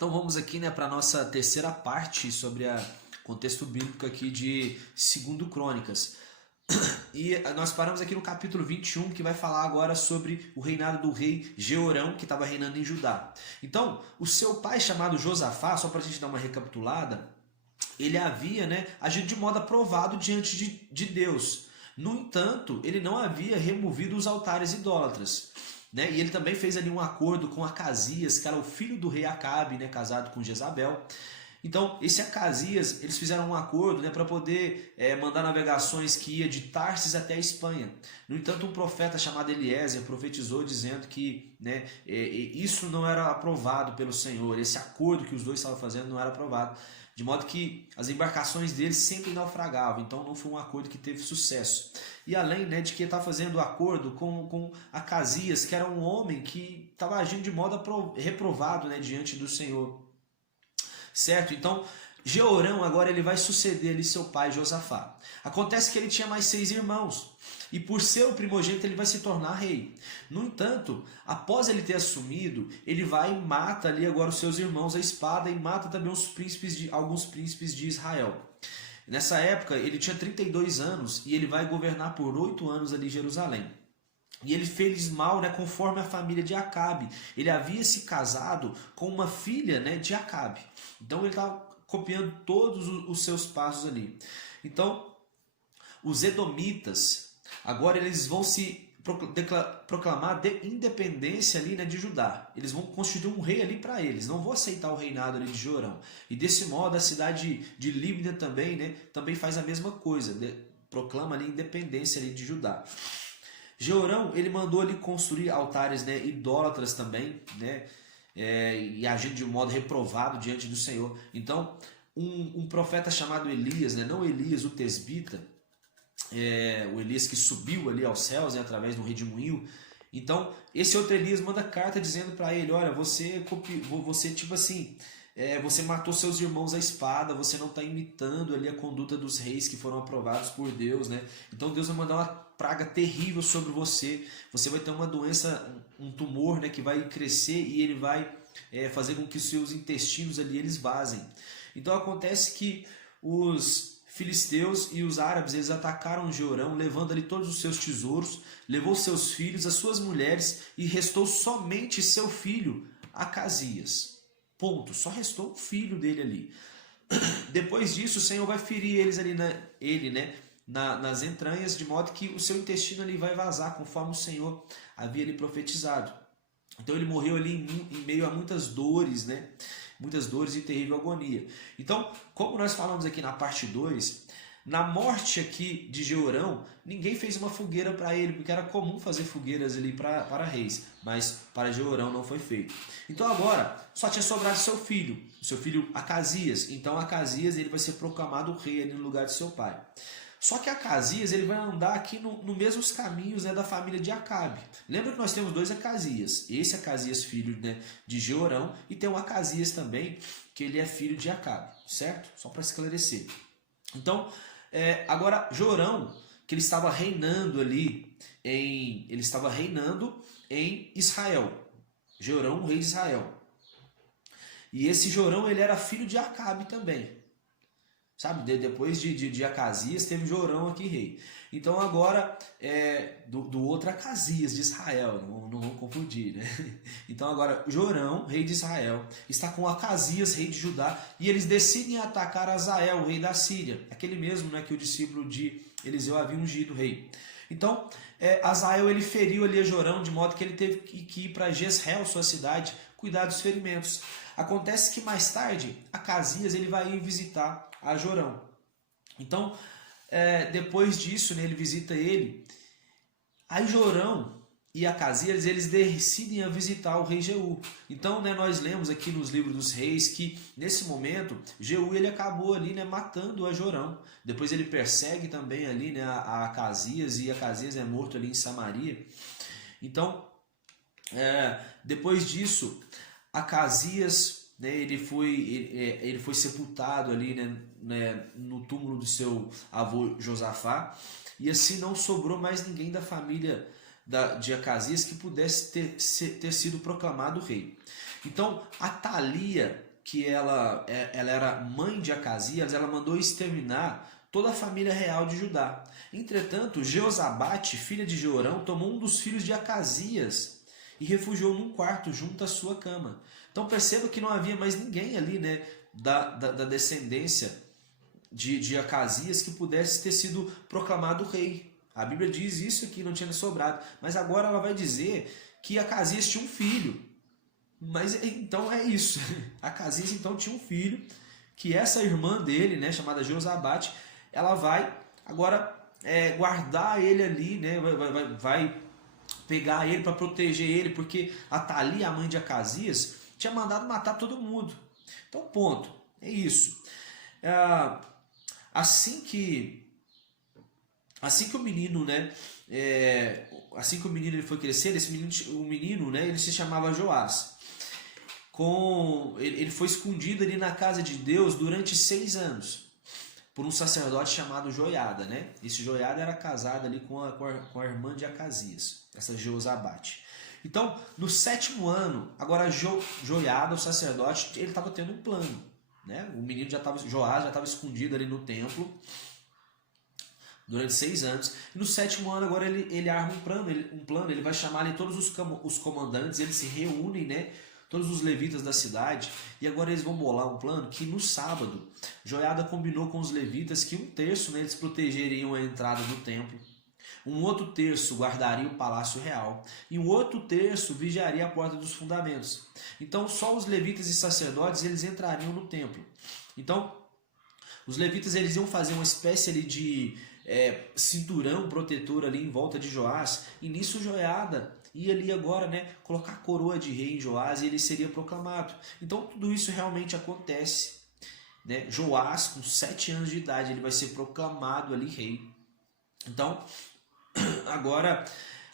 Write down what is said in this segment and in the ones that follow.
Então vamos aqui, né, para a nossa terceira parte sobre o contexto bíblico aqui de 2 Crônicas. E nós paramos aqui no capítulo 21, que vai falar agora sobre o reinado do rei Jeorão, que estava reinando em Judá. Então, o seu pai, chamado Josafá, só para a gente dar uma recapitulada, ele havia, né, agido de modo aprovado diante de Deus. No entanto, ele não havia removido os altares idólatras. Né? E ele também fez ali um acordo com Acasias, que era o filho do rei Acabe, né, casado com Jezabel. Então, esse Acasias, eles fizeram um acordo, né, para poder mandar navegações que ia de Tarsis até a Espanha. No entanto, um profeta chamado Eliezer profetizou dizendo que, né, isso não era aprovado pelo Senhor, esse acordo que os dois estavam fazendo não era aprovado. De modo que as embarcações deles sempre naufragavam, então não foi um acordo que teve sucesso. E além, né, de que ele estava fazendo acordo com Acasias, que era um homem que estava agindo de modo reprovado, né, diante do Senhor. Certo? Então, Jeorão agora ele vai suceder ali seu pai Josafá. Acontece que ele tinha mais 6 irmãos. E por ser o primogênito ele vai se tornar rei. No entanto, após ele ter assumido, ele vai e mata ali agora os seus irmãos à espada e mata também alguns príncipes de Israel. Nessa época ele tinha 32 anos e ele vai governar por 8 anos ali em Jerusalém. E ele fez mal, né, conforme a família de Acabe. Ele havia se casado com uma filha, né, de Acabe. Então ele estava copiando todos os seus passos ali. Então, os edomitas, agora eles vão se proclamar de independência ali, né, de Judá. Eles vão constituir um rei ali para eles. Não vão aceitar o reinado ali de Jorão. E desse modo a cidade de Líbina também, né, também faz a mesma coisa. Proclama ali independência ali de Judá. Jeorão, ele mandou ali construir altares, né, idólatras também, né, e agindo de um modo reprovado diante do Senhor. Então, um profeta chamado Elias, né, não Elias o tesbita, o Elias que subiu ali aos céus, né, através do redemoinho. Então, esse outro Elias manda carta dizendo para ele, olha, você tipo assim, você matou seus irmãos à espada, você não está imitando ali a conduta dos reis que foram aprovados por Deus, né? Então Deus vai mandar uma praga terrível sobre você, você vai ter uma doença, um tumor, né, que vai crescer e ele vai fazer com que os seus intestinos ali eles vazem. Então acontece que os filisteus e os árabes eles atacaram Jeorão, levando ali todos os seus tesouros, levou seus filhos, as suas mulheres e restou somente seu filho Acasias. Ponto. Só restou o filho dele ali. Depois disso, o Senhor vai ferir eles ali nas entranhas, de modo que o seu intestino ali vai vazar, conforme o Senhor havia ali profetizado. Então ele morreu ali em meio a muitas dores, né? Muitas dores e terrível agonia. Então, como nós falamos aqui na parte 2, na morte aqui de Jeorão, ninguém fez uma fogueira para ele, porque era comum fazer fogueiras ali para reis, mas para Jeorão não foi feito. Então agora, só tinha sobrado seu filho Acasias. Então Acasias ele vai ser proclamado rei ali no lugar de seu pai. Só que Acasias ele vai andar aqui no mesmos caminhos, né, da família de Acabe. Lembra que nós temos 2 Acasias. Esse Acasias filho, né, de Jeorão e tem o Acasias também, que ele é filho de Acabe, certo? Só para esclarecer. Então, agora Jorão, que ele estava reinando ali em Israel. Jorão, rei de Israel. E esse Jorão ele era filho de Acabe também. Sabe, depois de Acasias teve Jorão aqui rei. Então agora do outro Acasias de Israel, não vamos confundir, né? Então agora Jorão, rei de Israel, está com Acasias, rei de Judá, e eles decidem atacar Azael, rei da Síria, aquele mesmo, né, que o discípulo de Eliseu havia ungido rei. Então Azael ele feriu ali a Jorão, de modo que ele teve que ir para Jezreel, sua cidade, cuidar dos ferimentos. Acontece que mais tarde Acasias ele vai ir visitar a Jorão. Então, depois disso, né, ele visita ele. Aí Jorão e Acasias eles decidem a visitar o rei Jeú. Então, né, nós lemos aqui nos livros dos reis que nesse momento Jeú ele acabou ali, né, matando a Jorão. Depois ele persegue também ali, né, a Acasias, e Acasias é morto ali em Samaria. Então, depois disso, Acasias, né, ele foi sepultado ali, né, no túmulo do seu avô Josafá, e assim não sobrou mais ninguém da família de Acasias que pudesse ter sido proclamado rei. Então, Atalia, que ela era mãe de Acasias, ela mandou exterminar toda a família real de Judá. Entretanto, Jeozabate, filha de Jeorão, tomou um dos filhos de Acasias e refugiou num quarto junto à sua cama. Então perceba que não havia mais ninguém ali, né, da descendência de Acasias que pudesse ter sido proclamado rei. A Bíblia diz isso aqui, não tinha sobrado. Mas agora ela vai dizer que Acasias tinha um filho. Mas então é isso. Acasias então tinha um filho, que essa irmã dele, né, chamada Jeozabate, ela vai agora guardar ele ali, né, vai pegar ele para proteger ele, porque Atalia, a mãe de Acasias, tinha mandado matar todo mundo. Então, ponto. É isso. Assim que o menino, né, assim que o menino ele foi crescer, o menino, né, ele se chamava Joás. Ele foi escondido ali na casa de Deus durante 6 anos por um sacerdote chamado Joiada, né? Esse Joiada era casado ali com a irmã de Acasias, essa Jeozabate. Então, no 7º ano, agora Joiada, o sacerdote, ele estava tendo um plano, né? O menino Joás já estava escondido ali no templo durante 6 anos. E no 7º ano, agora ele arma um plano, ele vai chamar ali todos os comandantes, eles se reúnem, né? Todos os levitas da cidade, e agora eles vão bolar um plano que no sábado, Joiada combinou com os levitas que 1/3, né, eles protegeriam a entrada do templo, 1/3 guardaria o palácio real, e 1/3 vigiaria a porta dos fundamentos. Então só os levitas e sacerdotes eles entrariam no templo. Então os levitas eles iam fazer uma espécie ali de cinturão protetor ali em volta de Joás, e nisso Joiada ia ali agora, né, colocar a coroa de rei em Joás e ele seria proclamado. Então tudo isso realmente acontece, né? Joás, com 7 anos de idade, ele vai ser proclamado ali rei. Então, agora,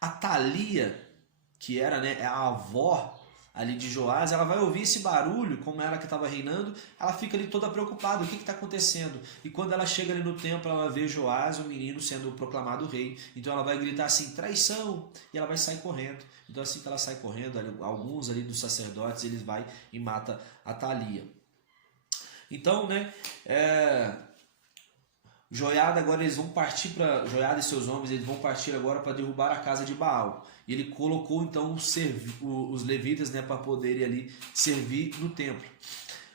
Atalia, que era, né, a avó ali de Joás, ela vai ouvir esse barulho, como ela que estava reinando, ela fica ali toda preocupada, o que está acontecendo? E quando ela chega ali no templo, ela vê Joás, o menino, sendo proclamado rei. Então ela vai gritar assim, traição, e ela vai sair correndo. Então assim que ela sai correndo, alguns ali dos sacerdotes, eles vai e mata Atalia. Então, né, Joiada agora eles vão partir para Joiada e seus homens, eles vão partir agora para derrubar a casa de Baal. E ele colocou então os levitas, né, para poderem ali servir no templo.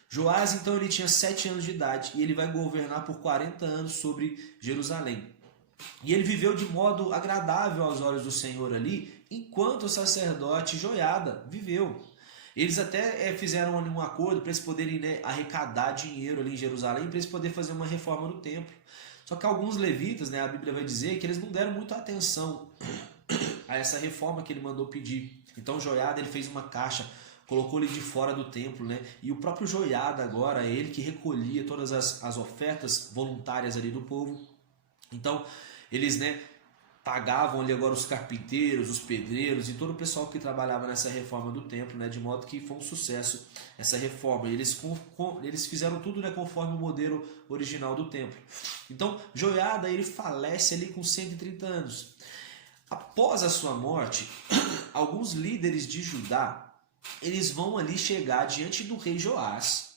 Joás então ele tinha 7 anos de idade e ele vai governar por 40 anos sobre Jerusalém. E ele viveu de modo agradável aos olhos do Senhor ali, enquanto o sacerdote Joiada viveu. Eles até fizeram ali um acordo para eles poderem, né, arrecadar dinheiro ali em Jerusalém, para eles poderem fazer uma reforma no templo. Só que alguns levitas, né, a Bíblia vai dizer que eles não deram muita atenção a essa reforma que ele mandou pedir. Então Joiada ele fez uma caixa, colocou ele de fora do templo, né? E o próprio Joiada agora é ele que recolhia todas as ofertas voluntárias ali do povo. Então eles, né, pagavam ali agora os carpinteiros, os pedreiros e todo o pessoal que trabalhava nessa reforma do templo, né, de modo que foi um sucesso essa reforma. Eles fizeram tudo, né, conforme o modelo original do templo. Então Joiada ele falece ali com 130 anos. Após a sua morte, alguns líderes de Judá eles vão ali chegar diante do rei Joás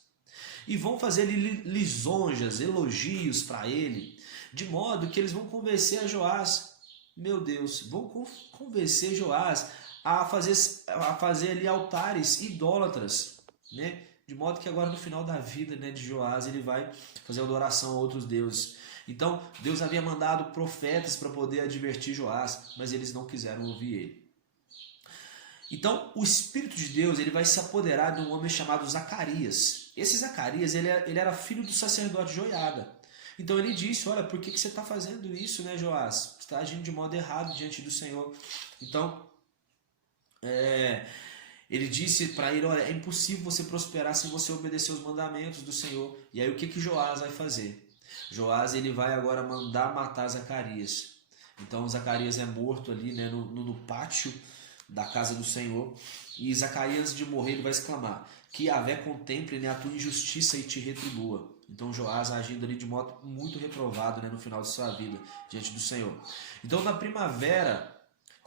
e vão fazer ali lisonjas, elogios para ele, de modo que eles vão convencer a Joás. Meu Deus, vão convencer Joás a fazer ali altares idólatras, né? De modo que agora no final da vida, né, de Joás ele vai fazer adoração a outros deuses. Então Deus havia mandado profetas para poder advertir Joás, mas eles não quiseram ouvir ele. Então o Espírito de Deus ele vai se apoderar de um homem chamado Zacarias. Esse Zacarias ele era filho do sacerdote Joiada. Então ele disse, olha, por que você está fazendo isso, né, Joás? Você está agindo de modo errado diante do Senhor. Então, ele disse para ele, olha, é impossível você prosperar se você obedecer os mandamentos do Senhor. E aí o que Joás vai fazer? Joás ele vai agora mandar matar Zacarias. Então Zacarias é morto ali, né, no pátio da casa do Senhor. E Zacarias, antes de morrer, ele vai exclamar, que Yahvé contemple, né, a tua injustiça e te retribua. Então Joás agindo ali de modo muito reprovado, né, no final de sua vida, diante do Senhor. Então na primavera,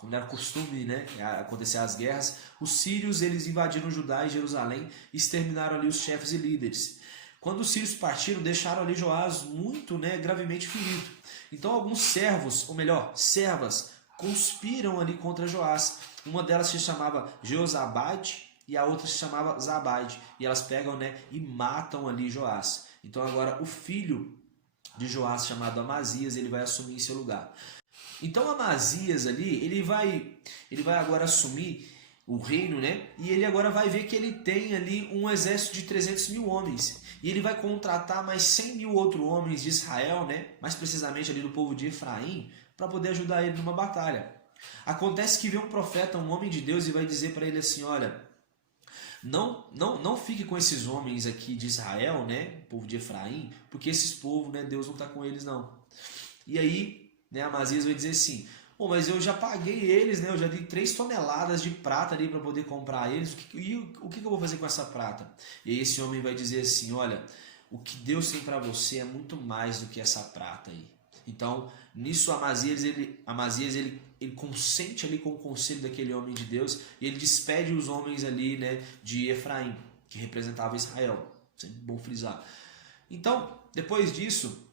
como era costume, né, acontecer as guerras, os sírios eles invadiram Judá e Jerusalém e exterminaram ali os chefes e líderes. Quando os sírios partiram, deixaram ali Joás muito, né, gravemente ferido. Então alguns servos, ou melhor, servas, conspiram ali contra Joás. Uma delas se chamava Jeozabade e a outra se chamava Zabade. E elas pegam, né, e matam ali Joás. Então agora o filho de Joás, chamado Amazias, ele vai assumir em seu lugar. Então Amazias ali, ele vai agora assumir o reino, né? E ele agora vai ver que ele tem ali um exército de 300 mil homens. E ele vai contratar mais 100 mil outros homens de Israel, né? Mais precisamente ali do povo de Efraim, para poder ajudar ele numa batalha. Acontece que vem um profeta, um homem de Deus, e vai dizer para ele assim, olha, não fique com esses homens aqui de Israel, né? Povo de Efraim, porque esses povos, né? Deus não está com eles, não. E aí, né, Amazias vai dizer assim, mas eu já paguei eles, né? Eu já dei 3 toneladas de prata ali para poder comprar eles. O que eu vou fazer com essa prata? E aí esse homem vai dizer assim, olha, o que Deus tem para você é muito mais do que essa prata aí. Então, nisso Amazias ele consente ali com o conselho daquele homem de Deus e ele despede os homens ali, né, de Efraim, que representava Israel. Sempre bom frisar. Então, depois disso,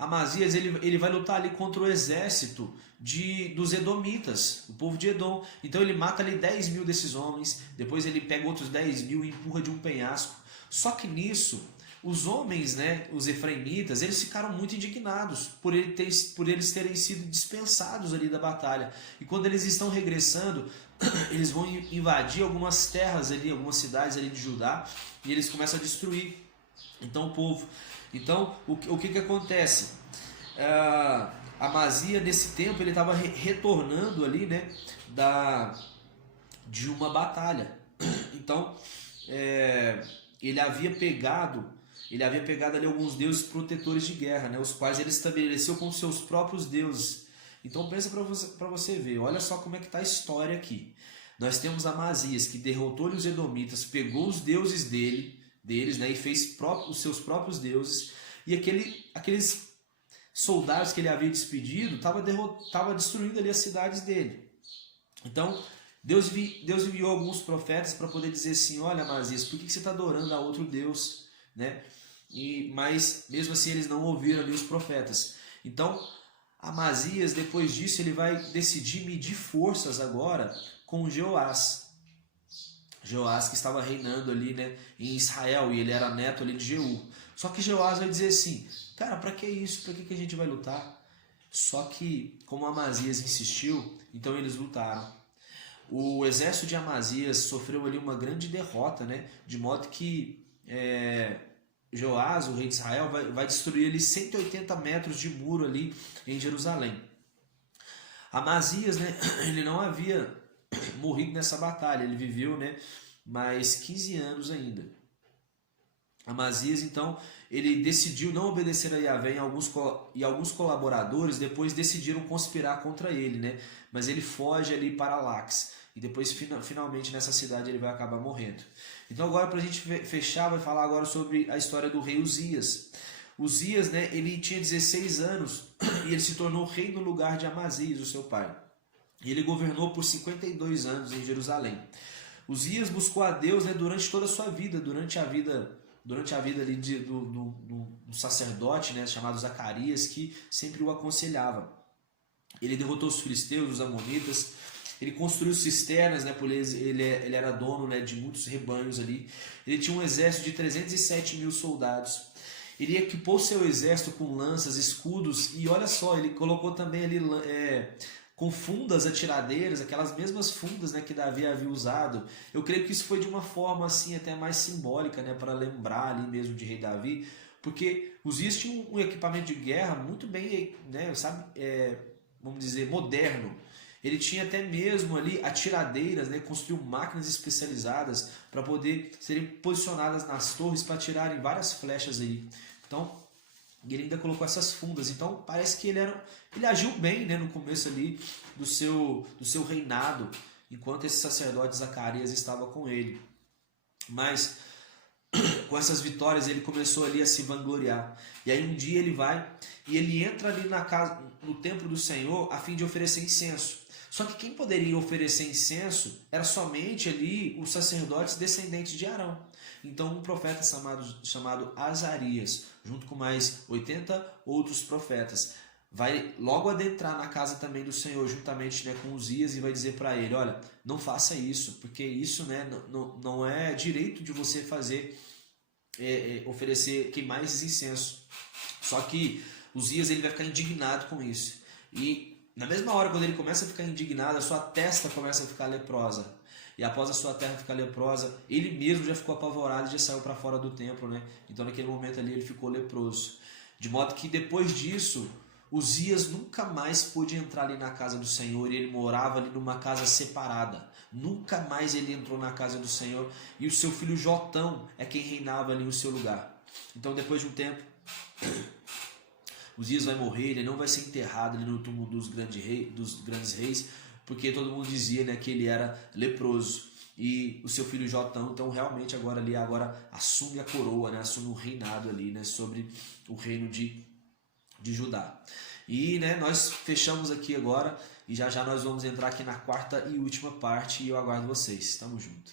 Amazias ele vai lutar ali contra o exército dos Edomitas, o povo de Edom. Então ele mata ali 10 mil desses homens, depois ele pega outros 10 mil e empurra de um penhasco. Só que nisso, os homens, né, os efraimitas, eles ficaram muito indignados por eles terem sido dispensados ali da batalha. E quando eles estão regressando, eles vão invadir algumas terras ali, algumas cidades ali de Judá, e eles começam a destruir então o povo. Então, o que acontece? Amazia, nesse tempo, ele estava retornando ali, né, de uma batalha. Então, ele havia pegado ali alguns deuses protetores de guerra, né, os quais ele estabeleceu como seus próprios deuses. Então, pensa para você ver, olha só como é que está a história aqui. Nós temos Amazias, que derrotou os Edomitas, pegou os deuses deles, né, e fez os seus próprios deuses, e aqueles soldados que ele havia despedido estava destruindo ali as cidades dele. Então Deus enviou alguns profetas para poder dizer assim, olha Amazias, por que você está adorando a outro Deus, né? Mas mesmo assim eles não ouviram ali os profetas. Então Amazias, depois disso, ele vai decidir medir forças agora com Jeoás. Jeoás que estava reinando ali, né, em Israel, e ele era neto ali de Jeú. Só que Jeoás vai dizer assim, cara, para que isso? Para que a gente vai lutar? Só que, como Amazias insistiu, então eles lutaram. O exército de Amazias sofreu ali uma grande derrota, né, de modo que Jeoás, o rei de Israel, vai destruir ali 180 metros de muro ali em Jerusalém. Amazias, né, ele não havia morrido nessa batalha, ele viveu, né, mais 15 anos ainda. Amazias, então, ele decidiu não obedecer a Yahvé e alguns colaboradores depois decidiram conspirar contra ele, né, mas ele foge ali para Lax e depois finalmente nessa cidade ele vai acabar morrendo. Então agora para a gente fechar, vai falar agora sobre a história do rei Uzias. Uzias, né, ele tinha 16 anos e ele se tornou rei no lugar de Amazias, o seu pai. E ele governou por 52 anos em Jerusalém. Uzias buscou a Deus, né, durante toda a sua vida, durante a vida ali do sacerdote, né, chamado Zacarias, que sempre o aconselhava. Ele derrotou os filisteus, os amonitas, ele construiu cisternas, né, porque ele era dono, né, de muitos rebanhos ali. Ele tinha um exército de 307 mil soldados. Ele equipou seu exército com lanças, escudos, e olha só, ele colocou também ali com fundas atiradeiras, aquelas mesmas fundas, né, que Davi havia usado. Eu creio que isso foi de uma forma assim até mais simbólica, né, para lembrar ali mesmo de rei Davi, porque Uzias tinha um equipamento de guerra muito bem, né, vamos dizer, moderno. Ele tinha até mesmo ali atiradeiras, né, construiu máquinas especializadas para poder serem posicionadas nas torres para atirarem várias flechas aí. Então, ele ainda colocou essas fundas. Então, parece que ele agiu bem, né, no começo ali do seu reinado, enquanto esse sacerdote Zacarias estava com ele. Mas com essas vitórias ele começou ali a se vangloriar. E aí um dia ele vai e ele entra ali no templo do Senhor a fim de oferecer incenso. Só que quem poderia oferecer incenso era somente ali os sacerdotes descendentes de Arão. Então um profeta chamado Azarias, junto com mais 80 outros profetas, vai logo adentrar na casa também do Senhor, juntamente, né, com Uzias, e vai dizer para ele, olha, não faça isso, porque isso, né, não é direito de você fazer, oferecer, queimar esses incensos. Só que Uzias ele vai ficar indignado com isso. E na mesma hora, quando ele começa a ficar indignado, a sua testa começa a ficar leprosa. E após a sua terra ficar leprosa, ele mesmo já ficou apavorado e já saiu para fora do templo, né? Então naquele momento ali ele ficou leproso. De modo que depois disso, Uzias nunca mais pôde entrar ali na casa do Senhor, e ele morava ali numa casa separada. Nunca mais ele entrou na casa do Senhor, e o seu filho Jotão é quem reinava ali no seu lugar. Então depois de um tempo, Uzias vai morrer, ele não vai ser enterrado ali no túmulo dos grandes reis, porque todo mundo dizia, né, que ele era leproso. E o seu filho Jotão, então realmente agora assume a coroa, né, assume o reinado ali, né, sobre o reino de Judá. E, né, nós fechamos aqui agora, e já já nós vamos entrar aqui na quarta e última parte, e eu aguardo vocês. Tamo junto.